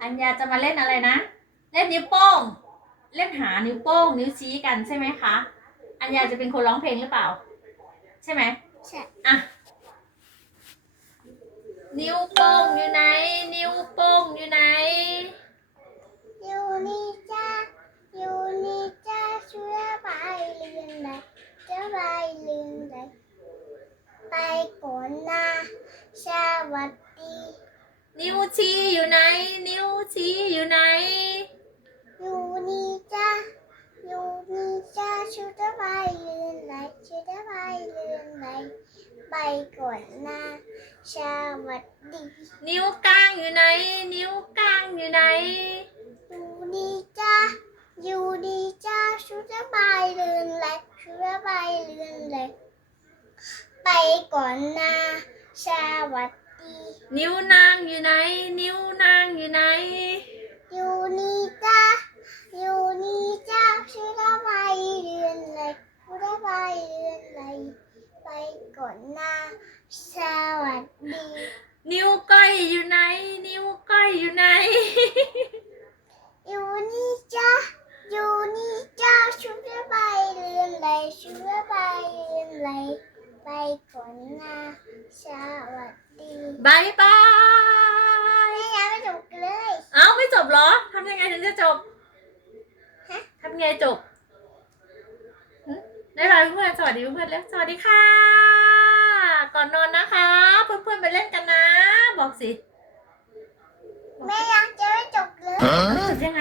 วันนี้นะคะอัญญาจะมาเล่นอะไรนะ เล่นนิ้วโป้ง เล่นหานิ้วโป้ง นิ้วชี้กันใช่ไหมคะ อัญญาจะเป็นคนร้องเพลงหรือเปล่า ใช่ไหมใช่อะ นิ้วโป้งอยู่ไหน นิ้วโป้งอยู่ไหน อยู่นี่จ้าอยู่นี่จ้าช่วยไปเรียนเลยจะไปเรียนเลยไปก่อนนะสวัสดี นิ้วชี้อยู่ไหน นิ้วชี้อยู่ไหน อยู่นี่จ้าอยู่นี่จ้าช่วยไปเรียนเลยช่วยไปเรียนเลยไปก่อนนะสวัสดีนิ้วกลางอยู่ไหน นิ้วกลางอยู่ไหน อยู่นี่จ้าอยู่นี่จ้าช่วยไปเรียนเลยช่วยไปเรียนเลยไปก่อนนะสวัสดี นิ้วนางอยู่ไหน นิ้วนางอยู่ไหน อยู่นี่จ้าอยู่นี่จ้าช่วยไปเรียนเลยช่วยไปเรียนเลยไป ก่อนนะสวัสดี นิ้วก้อยอยู่ไหน นิ้วก้อยอยู่ไหน อยู่นี่จ้าอยู่นี่จ้าช่วยไปเรียนเลยช่วยไปเรียนเลยไปก่อนนะสวัสดีบายบาย ไม่ยังไม่จบเลย เอ้าไม่จบเหรอ ทำยังไงถึงจะจบฮะ ทำยังไงจบหึ ได้บายเพื่อนๆสวัสดีเพื่อนๆแล้วสวัสดีค่ะ ก่อนนอนนะคะ เพื่อนๆไปเล่นกันนะ บอกสิ แม่ยังจะไม่จบเลยจบยังไง